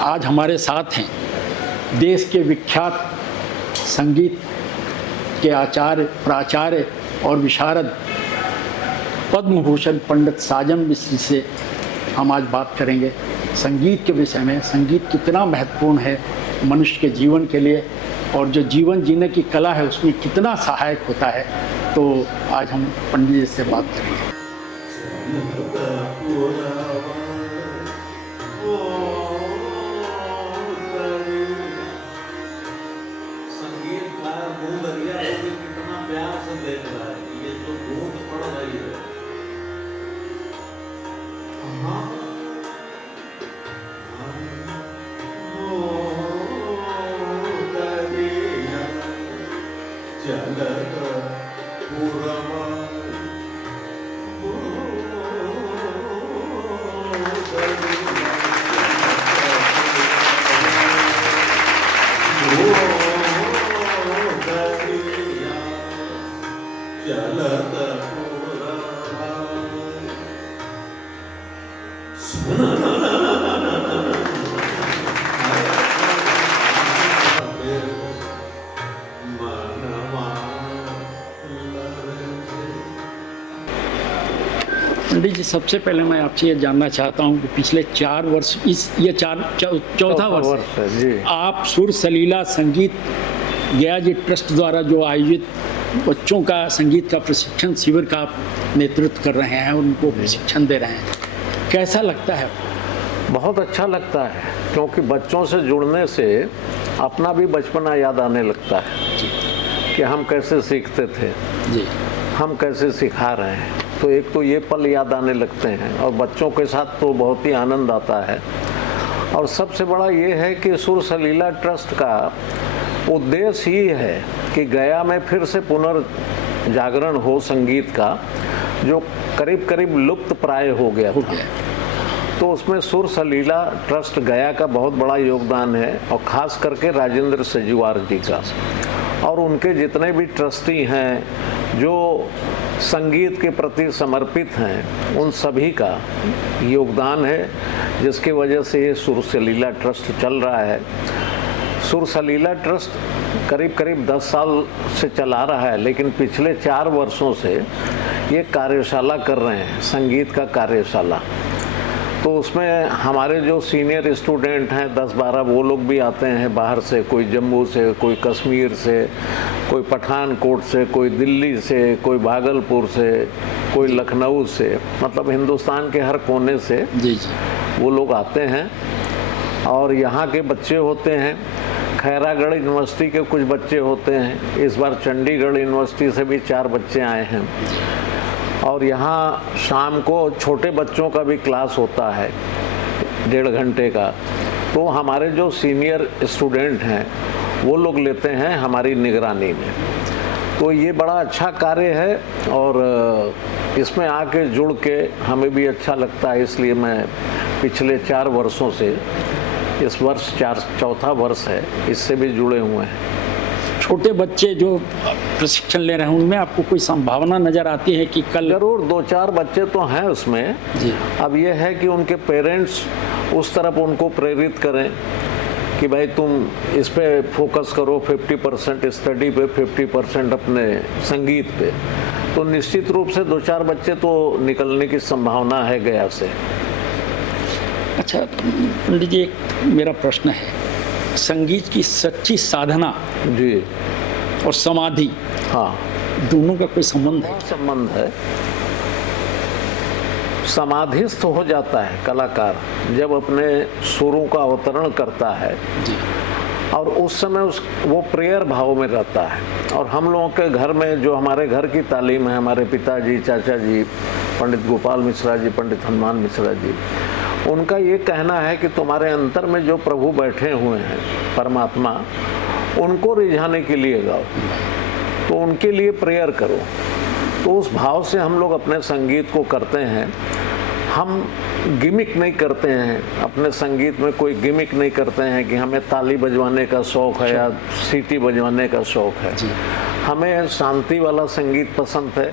आज हमारे साथ हैं देश के विख्यात संगीत के आचार्य, प्राचार्य और विशारद पद्म भूषण पंडित साजन मिश्र से हम आज बात करेंगे संगीत के विषय में। संगीत कितना महत्वपूर्ण है मनुष्य के जीवन के लिए और जो जीवन जीने की कला है उसमें कितना सहायक होता है। तो आज हम पंडित जी से बात करेंगे। पंडित जी, सबसे पहले मैं आपसे ये जानना चाहता हूँ कि पिछले 4 वर्ष चौथा वर्ष है जी, आप सुर सलीला संगीत गया जी ट्रस्ट द्वारा जो आयोजित बच्चों का संगीत का प्रशिक्षण शिविर का आप नेतृत्व कर रहे हैं, उनको प्रशिक्षण दे रहे हैं। कैसा लगता है? बहुत अच्छा लगता है, क्योंकि बच्चों से जुड़ने से अपना भी बचपना याद आने लगता है कि हम कैसे सीखते थे जी, हम कैसे सिखा रहे हैं। तो एक तो ये पल याद आने लगते हैं और बच्चों के साथ तो बहुत ही आनंद आता है। और सबसे बड़ा ये है कि सुर सलीला ट्रस्ट का उद्देश्य ही है कि गया में फिर से पुनर्जागरण हो संगीत का, जो करीब करीब लुप्त प्राय हो गया था। तो उसमें सुर सलीला ट्रस्ट गया का बहुत बड़ा योगदान है, और ख़ास करके राजेंद्र सजीवार जी का और उनके जितने भी ट्रस्टी हैं जो संगीत के प्रति समर्पित हैं, उन सभी का योगदान है, जिसकी वजह से ये सुर सलीला ट्रस्ट चल रहा है। सुर सलीला ट्रस्ट करीब करीब 10 साल से चला रहा है, लेकिन पिछले 4 वर्षों से ये कार्यशाला कर रहे हैं, संगीत का कार्यशाला। तो उसमें हमारे जो सीनियर स्टूडेंट हैं 10-12 वो लोग भी आते हैं बाहर से, कोई जम्मू से, कोई कश्मीर से, कोई पठानकोट से, कोई दिल्ली से, कोई भागलपुर से, कोई लखनऊ से, मतलब हिंदुस्तान के हर कोने से जी वो लोग आते हैं। और यहाँ के बच्चे होते हैं, खैरागढ़ यूनिवर्सिटी के कुछ बच्चे होते हैं, इस बार चंडीगढ़ यूनिवर्सिटी से भी 4 बच्चे आए हैं। और यहाँ शाम को छोटे बच्चों का भी क्लास होता है 1.5 घंटे का। तो हमारे जो सीनियर स्टूडेंट हैं वो लोग लेते हैं हमारी निगरानी में। तो ये बड़ा अच्छा कार्य है और इसमें आके जुड़ के हमें भी अच्छा लगता है। इसलिए मैं पिछले 4 वर्षों से, इस वर्ष चौथा वर्ष है, इससे भी जुड़े हुए हैं। छोटे बच्चे जो प्रशिक्षण ले रहे हैं उनमें आपको कोई संभावना नज़र आती है कि कल? जरूर 2-4 बच्चे तो हैं उसमें जी। अब ये है कि उनके पेरेंट्स उस तरफ उनको प्रेरित करें कि भाई तुम इस पे फोकस करो, 50% स्टडी पे, 50% अपने संगीत पे। तो निश्चित रूप से 2-4 बच्चे तो निकलने की संभावना है गया से। अच्छा पंडित जी, एक मेरा प्रश्न है, संगीत की सच्ची साधना जी और समाधि, हाँ, दोनों का कोई संबंध है? संबंध है। समाधिस्थ हो जाता है कलाकार जब अपने सुरों का अवतरण करता है जी। और उस समय वो प्रेयर भाव में रहता है। और हम लोगों के घर में जो हमारे घर की तालीम है, हमारे पिताजी, चाचा जी, पंडित गोपाल मिश्रा जी, पंडित हनुमान मिश्रा जी, उनका ये कहना है कि तुम्हारे अंतर में जो प्रभु बैठे हुए हैं, परमात्मा, उनको रिझाने के लिए गाओ, तो उनके लिए प्रेयर करो। तो उस भाव से हम लोग अपने संगीत को करते हैं। हम गिमिक नहीं करते हैं अपने संगीत में, कोई गिमिक नहीं करते हैं कि हमें ताली बजवाने का शौक़ है या सीटी बजवाने का शौक़ है। हमें शांति वाला संगीत पसंद है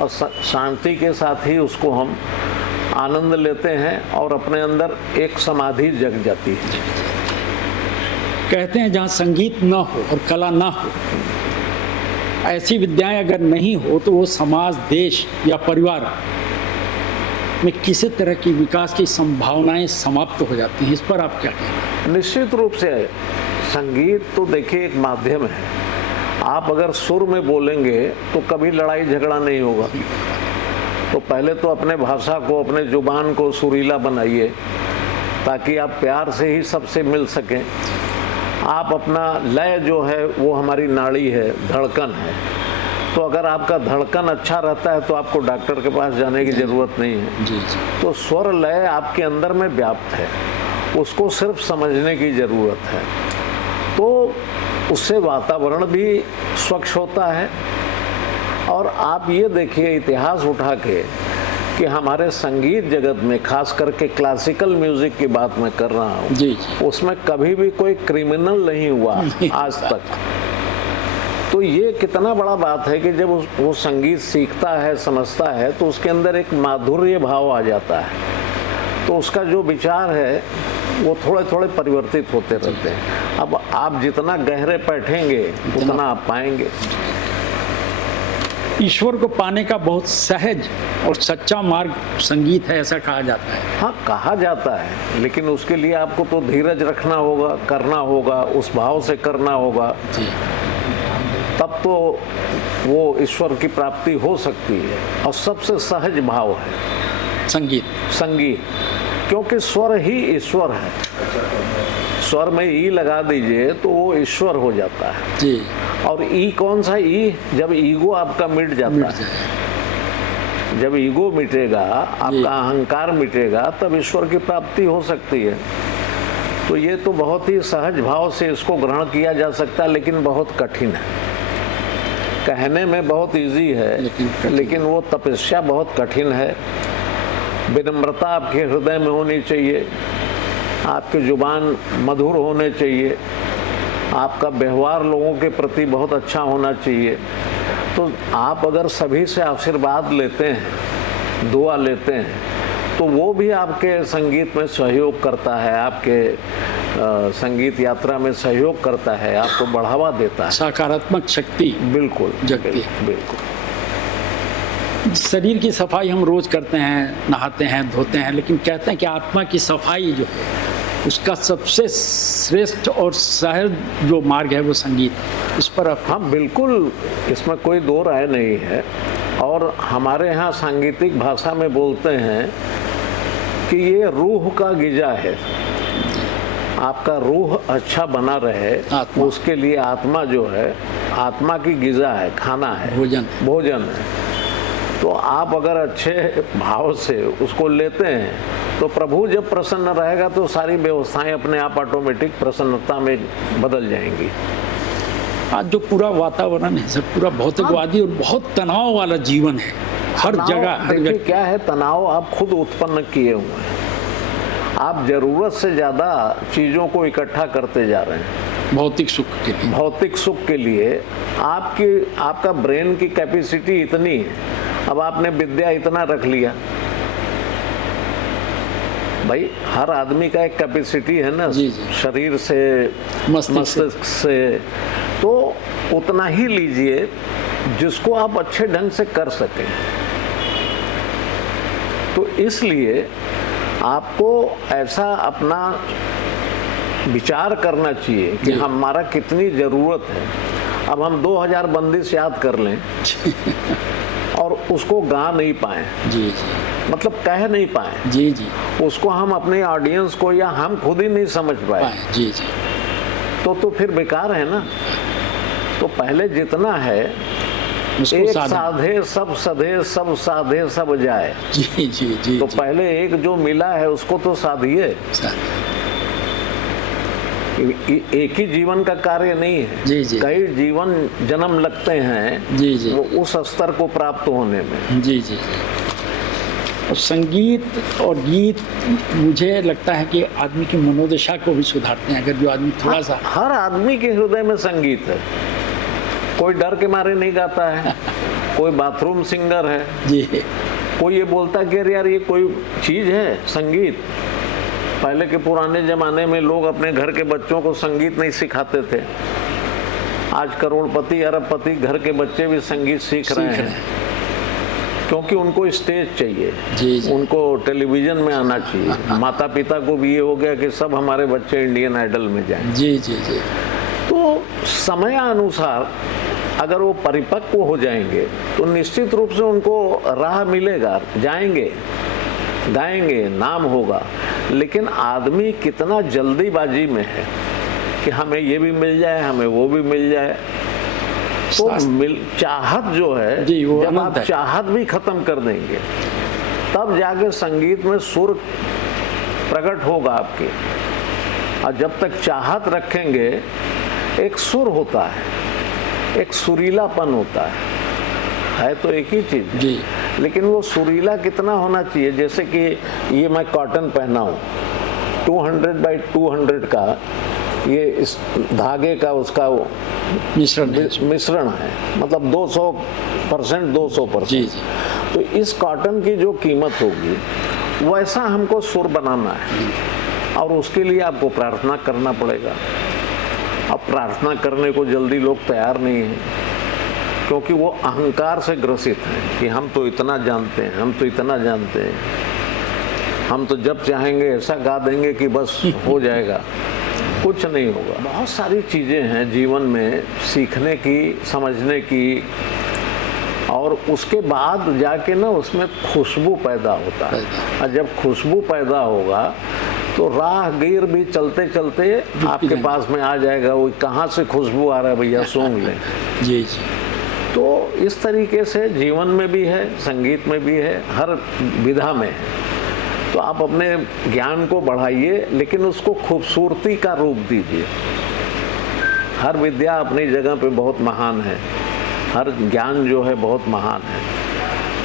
और शांति के साथ ही उसको हम आनंद लेते हैं और अपने अंदर एक समाधि जग जाती है। कहते हैं जहाँ संगीत ना हो और कला ना हो, ऐसी विद्याएं अगर नहीं हो तो वो समाज, देश या परिवार में किसी तरह की विकास की संभावनाएं समाप्त हो जाती हैं। इस पर आप क्या कहें? निश्चित रूप से संगीत तो देखिए एक माध्यम है। आप अगर सुर में बोलेंगे तो कभी लड़ाई झगड़ा नहीं होगा। तो पहले तो अपने भाषा को, अपने जुबान को सुरीला बनाइए ताकि आप प्यार से ही सबसे मिल सकें। आप अपना लय जो है वो हमारी नाड़ी है, धड़कन है। तो अगर आपका धड़कन अच्छा रहता है तो आपको डॉक्टर के पास जाने की ज़रूरत नहीं है। जी। तो स्वर लय आपके अंदर में व्याप्त है, उसको सिर्फ समझने की ज़रूरत है। तो उससे वातावरण भी स्वच्छ होता है। और आप ये देखिए, इतिहास उठा के कि हमारे संगीत जगत में, खास करके क्लासिकल म्यूजिक की बात मैं कर रहा हूँ, जी। उसमें कभी भी कोई क्रिमिनल नहीं हुआ आज तक। तो ये कितना बड़ा बात है कि जब वो संगीत सीखता है, समझता है, तो उसके अंदर एक माधुर्य भाव आ जाता है। तो उसका जो विचार है वो थोड़े थोड़े परिवर्तित होते रहते हैं। अब आप जितना गहरे बैठेंगे उतना आप पाएंगे। ईश्वर को पाने का बहुत सहज और सच्चा मार्ग संगीत है, ऐसा कहा जाता है। हाँ, कहा जाता है, लेकिन उसके लिए आपको तो धीरज रखना होगा, करना होगा, उस भाव से करना होगा। जी। तब तो वो ईश्वर की प्राप्ति हो सकती है। और सबसे सहज भाव है संगीत, क्योंकि स्वर ही ईश्वर है। स्वर में ई लगा दीजिए तो वो ईश्वर हो जाता है। जी। और ई कौन सा ई? जब ईगो आपका मिट जाता है। जब ईगो मिटेगा, आपका अहंकार मिटेगा, तब ईश्वर की प्राप्ति हो सकती है। तो ये तो बहुत ही सहज भाव से इसको ग्रहण किया जा सकता है, लेकिन बहुत कठिन है। कहने में बहुत इजी है, लेकिन वो तपस्या बहुत कठिन है। विनम्रता आपके हृदय में होनी चाहिए, आपके जुबान मधुर होने चाहिए, आपका व्यवहार लोगों के प्रति बहुत अच्छा होना चाहिए। तो आप अगर सभी से आशीर्वाद लेते हैं, दुआ लेते हैं, तो वो भी आपके संगीत में सहयोग करता है, आपके संगीत यात्रा में सहयोग करता है, आपको बढ़ावा देता है। सकारात्मक शक्ति बिल्कुल जगती है। बिल्कुल। शरीर की सफाई हम रोज करते हैं, नहाते हैं, धोते हैं, लेकिन कहते हैं कि आत्मा की सफाई जो है उसका सबसे श्रेष्ठ और सहज जो मार्ग है वो संगीत। इस पर आप? हाँ, बिल्कुल, इसमें कोई दो राय नहीं है। और हमारे यहाँ सांगीतिक भाषा में बोलते हैं कि ये रूह का गिजा है। आपका रूह अच्छा बना रहे, उसके लिए आत्मा जो है, आत्मा की गिजा है, खाना है, भोजन है। तो आप अगर अच्छे भाव से उसको लेते हैं तो प्रभु जब प्रसन्न रहेगा तो सारी व्यवस्थाएं अपने आप ऑटोमेटिक प्रसन्नता में बदल जाएंगी। आज जो पूरा वातावरण है सब पूरा भौतिकवादी और बहुत तनाव वाला जीवन है हर जगह। देखिए क्या है, तनाव आप खुद उत्पन्न किए हुए हैं। आप जरूरत से ज्यादा चीजों को इकट्ठा करते जा रहे हैं भौतिक सुख के लिए। भौतिक सुख के लिए आपका ब्रेन की कैपेसिटी इतनी है। अब आपने विद्या इतना रख लिया, भाई हर आदमी का एक कैपेसिटी है ना, जी जी। शरीर से, मस्तिष्क से, तो उतना ही लीजिए जिसको आप अच्छे ढंग से कर सकें। तो इसलिए आपको ऐसा अपना विचार करना चाहिए कि हमारा कितनी ज़रूरत है। अब हम 2000 बंदिश याद कर लें और उसको गा नहीं पाए, जी जी, मतलब कह नहीं पाए, जी जी, उसको हम अपने ऑडियंस को या हम खुद ही नहीं समझ पाए, जी जी, तो फिर बेकार है ना। तो पहले जितना है, एक साधे सब सधे, सब साधे सब जाए। जी जी जी। तो पहले एक जो मिला है उसको तो साधिए। एक ही जीवन का कार्य नहीं है, जी जी, कई जीवन जन्म लगते हैं, जी जी, वो उस स्तर को प्राप्त होने में। जी जी। और संगीत और गीत मुझे लगता है कि आदमी की मनोदशा को भी सुधारते हैं। अगर जो आदमी थोड़ा सा, हर आदमी के हृदय में संगीत है। कोई डर के मारे नहीं गाता है, कोई बाथरूम सिंगर है, जी, कोई ये बोलता कि अरे यार ये कोई चीज़ है संगीत। पहले के पुराने ज़माने में लोग अपने घर के बच्चों को संगीत नहीं सिखाते थे। आज करोड़पति अरबपति घर के बच्चे भी संगीत सीख रहे हैं, क्योंकि उनको स्टेज चाहिए, जी। उनको टेलीविज़न में आना चाहिए। माता पिता को भी ये हो गया कि सब हमारे बच्चे इंडियन आइडल में जाएं। जी जी जी। तो समयानुसार अगर वो परिपक्व हो जाएंगे तो निश्चित रूप से उनको राह मिलेगा, जाएंगे, गाएंगे, नाम होगा। लेकिन आदमी कितना जल्दीबाजी में है कि हमें ये भी मिल जाए, हमें वो भी मिल जाए। तो चाहत जो है जी, वो जब आप अनंत है। चाहत भी खत्म कर देंगे तब जाके संगीत में सुर प्रकट होगा आपके। और जब तक चाहत रखेंगे, एक सुर होता है, एक सुरीलापन होता है तो एक ही चीज जी। लेकिन वो सुरीला कितना होना चाहिए। जैसे कि ये मैं कॉटन पहना हूँ, 200 बाई 200 का ये इस धागे का उसका मिश्रण है, मतलब 200% 200%। जी जी। तो इस कॉटन की जो कीमत होगी वैसा हमको सुर बनाना है, और उसके लिए आपको प्रार्थना करना पड़ेगा। अब प्रार्थना करने को जल्दी लोग तैयार नहीं हैं, क्योंकि वो अहंकार से ग्रसित हैं कि हम तो इतना जानते हैं, हम तो इतना जानते हैं, हम तो जब चाहेंगे ऐसा गा देंगे कि बस हो जाएगा। कुछ नहीं होगा। बहुत सारी चीज़ें हैं जीवन में सीखने की, समझने की, और उसके बाद जाके ना उसमें खुशबू पैदा होता है। और जब खुशबू पैदा होगा तो राहगीर भी चलते चलते आपके पास में आ जाएगा, वो कहाँ से खुशबू आ रहा है भैया, सूंघ लें। जी जी। तो इस तरीके से जीवन में भी है, संगीत में भी है, हर विधा में है। तो आप अपने ज्ञान को बढ़ाइए, लेकिन उसको खूबसूरती का रूप दीजिए। हर विद्या अपनी जगह पे बहुत महान है, हर ज्ञान जो है बहुत महान है,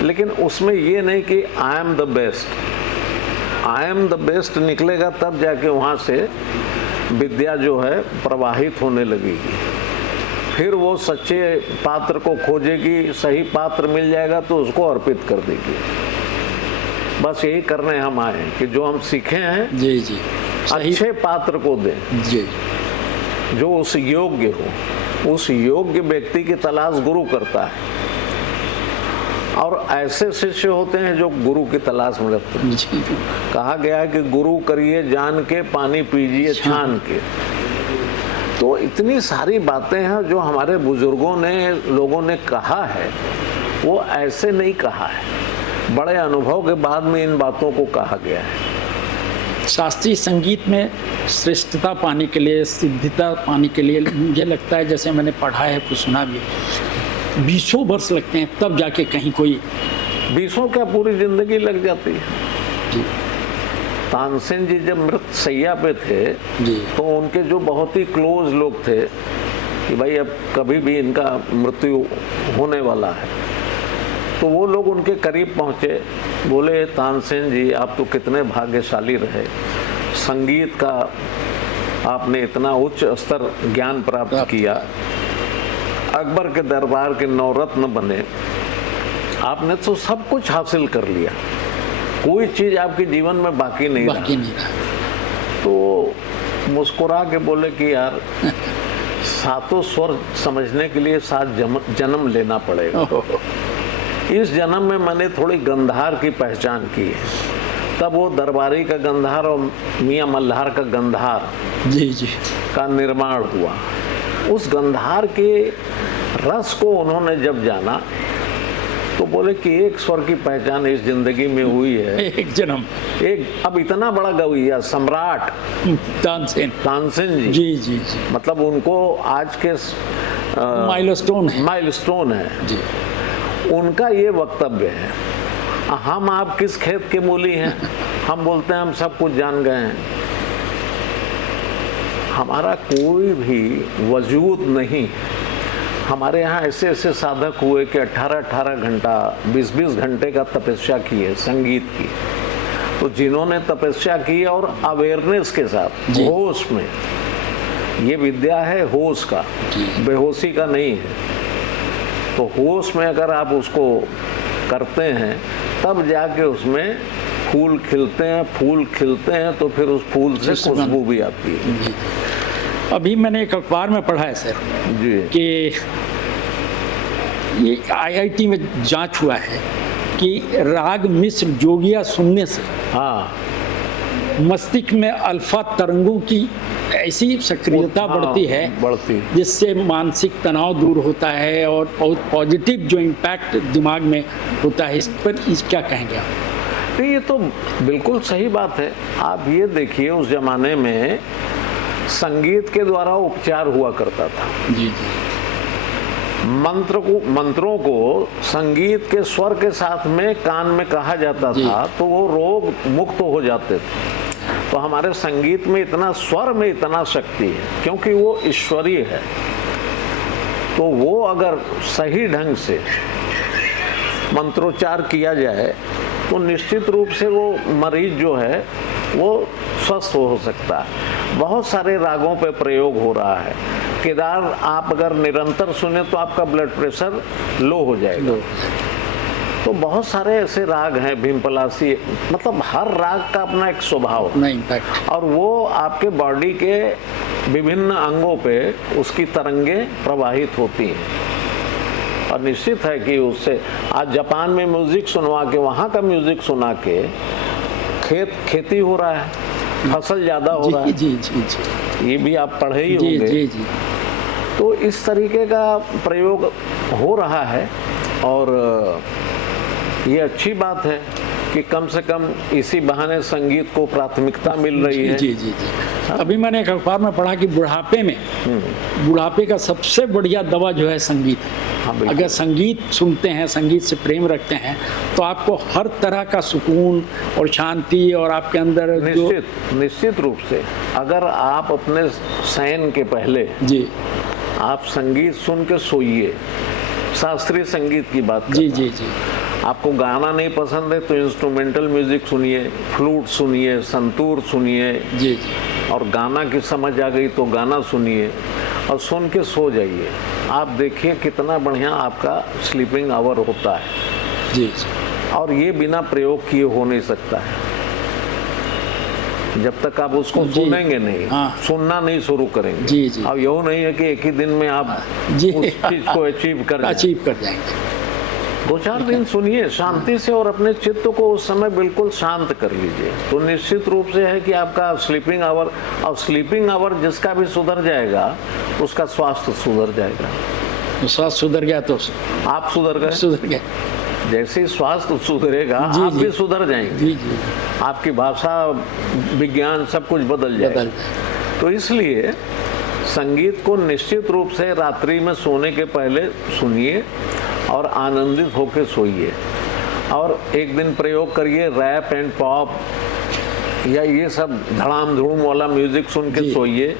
लेकिन उसमें ये नहीं कि I am the best, I am the best निकलेगा तब जाके वहाँ से विद्या जो है प्रवाहित होने लगेगी। फिर वो सच्चे पात्र को खोजेगी, सही पात्र मिल जाएगा तो उसको अर्पित कर देगी। बस यही करने हम आए हैं कि जो हम सीखे हैं जी जी, अच्छे पात्र को दें, जी, जो उस योग्य हो। उस योग्य व्यक्ति की तलाश गुरु करता है, और ऐसे शिष्य होते हैं जो गुरु की तलाश में रहते हैं। जी। कहा गया है कि गुरु करिए जान के, पानी पीजिए छान के। तो इतनी सारी बातें हैं जो हमारे बुजुर्गों ने, लोगों ने कहा है, वो ऐसे नहीं कहा है, बड़े अनुभव के बाद में इन बातों को कहा गया है। शास्त्रीय संगीत में श्रेष्ठता पाने के लिए, सिद्धता पाने के लिए, मुझे लगता है, जैसे मैंने पढ़ा है, कुछ सुना भी, 20 वर्ष लगते हैं, तब जाके कहीं कोई 20 क्या पूरी जिंदगी लग जाती है। जी। तानसेन जी जब मृत सैया पे थे जी। तो उनके जो बहुत ही क्लोज लोग थे कि भाई अब कभी भी इनका मृत्यु होने वाला है, तो वो लोग उनके करीब पहुंचे, बोले तानसेन जी आप तो कितने भाग्यशाली रहे, संगीत का आपने इतना उच्च स्तर ज्ञान प्राप्त किया, अकबर के दरबार के नवरत्न बने, आपने तो सब कुछ हासिल कर लिया, कोई चीज आपके जीवन में बाकी नहीं रहा। तो मुस्कुरा के बोले कि यार सातों स्वर समझने के लिए 7 जन्म लेना पड़ेगा। इस जन्म में मैंने थोड़ी गंधार की पहचान की है, तब वो दरबारी का गंधार और मियाँ मल्हार का गंधार जी जी का निर्माण हुआ। उस गंधार के रस को उन्होंने जब जाना तो बोले कि एक स्वर की पहचान इस जिंदगी में हुई है, एक जन्म, एक। अब इतना बड़ा गवैया सम्राट तानसेन जी, जी जी जी, मतलब उनको आज के माइलस्टोन है जी। उनका ये वक्तव्य है, हम आप किस खेत के मूली हैं, हम बोलते हैं हम सब कुछ जान गए हैं। हमारा कोई भी वजूद नहीं। हमारे यहाँ ऐसे ऐसे साधक हुए कि 18-18 घंटा 20-20 घंटे का तपस्या की है संगीत की। तो जिन्होंने तपस्या की और अवेयरनेस के साथ, होश में, ये विद्या है होश का, बेहोशी का नहीं है। तो होश में अगर आप उसको करते हैं तब जाके उसमें फूल खिलते हैं तो फिर उस फूल से खुशबू भी आती है। अभी मैंने एक अखबार में पढ़ा है सर जी कि ये IIT में जांच हुआ है कि राग मिश्र जोगिया सुनने से हाँ, मस्तिष्क में अल्फा तरंगों की ऐसी सक्रियता बढ़ती है जिससे मानसिक तनाव दूर होता है और बहुत पॉजिटिव जो इम्पैक्ट दिमाग में होता है। इस पर क्या कहेंगे आप? नहीं, ये तो बिल्कुल सही बात है। आप ये देखिए, उस जमाने में संगीत के द्वारा उपचार हुआ करता था। जी जी। मंत्रों को संगीत के स्वर के साथ में कान में कहा जाता था तो वो रोग मुक्त हो जाते थे। तो हमारे संगीत में इतना, स्वर में इतना शक्ति है क्योंकि वो ईश्वरीय है। तो वो अगर सही ढंग से मंत्रोच्चार किया जाए तो निश्चित रूप से वो मरीज जो है वो स्वस्थ हो सकता है। बहुत सारे रागों पे प्रयोग हो रहा है। केदार आप अगर निरंतर सुने तो आपका ब्लड प्रेशर लो हो जाएगा। तो बहुत सारे ऐसे राग हैं, भीमपलासी, मतलब हर राग का अपना एक स्वभाव है और वो आपके बॉडी के विभिन्न अंगों पे उसकी तरंगें प्रवाहित होती हैं। और निश्चित है कि उससे आज जापान में म्यूजिक सुनवा के, वहाँ का म्यूजिक सुना के खेती हो रहा है, फसल ज़्यादा हो रहा है। जी जी जी। ये भी आप पढ़े ही होंगे। जी जी। तो इस तरीके का प्रयोग हो रहा है और ये अच्छी बात है कि कम से कम इसी बहाने संगीत को प्राथमिकता मिल रही है। जी जी जी। अभी मैंने एक अखबार में पढ़ा कि बुढ़ापे में, बुढ़ापे का सबसे बढ़िया दवा जो है संगीत है। हाँ, अगर संगीत सुनते हैं, संगीत से प्रेम रखते हैं तो आपको हर तरह का सुकून और शांति और आपके अंदर निश्चित रूप से अगर आप अपने शयन के पहले जी आप संगीत सुन के सोइए, शास्त्रीय संगीत की बात जी जी जी। आपको गाना नहीं पसंद है तो इंस्ट्रूमेंटल म्यूजिक सुनिए, फ्लूट सुनिए, संतूर सुनिए जी जी। और गाना की समझ आ गई तो गाना सुनिए और सुन के सो जाइए। आप देखिए कितना बढ़िया आपका स्लीपिंग आवर होता है। जी जी। और ये बिना प्रयोग किए हो नहीं सकता है। जब तक आप उसको सुनेंगे नहीं, सुनना नहीं शुरू करेंगे। जी जी। अब यही नहीं है कि एक ही दिन में आप उस चीज को अचीव कर जाएंगे। 2-4 दिन सुनिए शांति से और अपने चित्त को उस समय बिल्कुल शांत कर लीजिए। तो निश्चित रूप से है कि आपका स्लीपिंग आवर, और स्लीपिंग आवर जिसका भी सुधर जाएगा उसका स्वास्थ्य सुधर जाएगा। तो स्वास्थ्य सुधर गया तो आप सुधर गए। जैसे ही स्वास्थ्य सुधरेगा आप भी सुधर जाएंगे। जी जी। आपकी भाषा, विज्ञान सब कुछ बदल जाएगा। तो इसलिए संगीत को निश्चित रूप से रात्रि में सोने के पहले सुनिए और आनंदित होकर सोइए। और एक दिन प्रयोग करिए रैप एंड पॉप या ये सब धड़ाम धूम वाला म्यूजिक सुन के सोइए।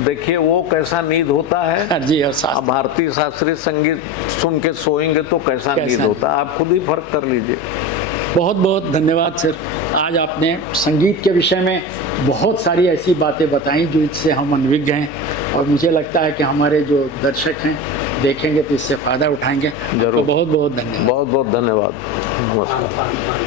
देखिए वो कैसा नींद होता है जी। और भारतीय शास्त्रीय संगीत सुन के सोएंगे तो कैसा नींद होता है, आप खुद ही फर्क कर लीजिए। बहुत बहुत धन्यवाद सर। आज आपने संगीत के विषय में बहुत सारी ऐसी बातें बताई जो इससे हम अनभिज्ञ हैं और मुझे लगता है कि हमारे जो दर्शक हैं देखेंगे तो इससे फ़ायदा उठाएंगे। जरूर। बहुत बहुत धन्यवाद। बहुत बहुत धन्यवाद। नमस्कार।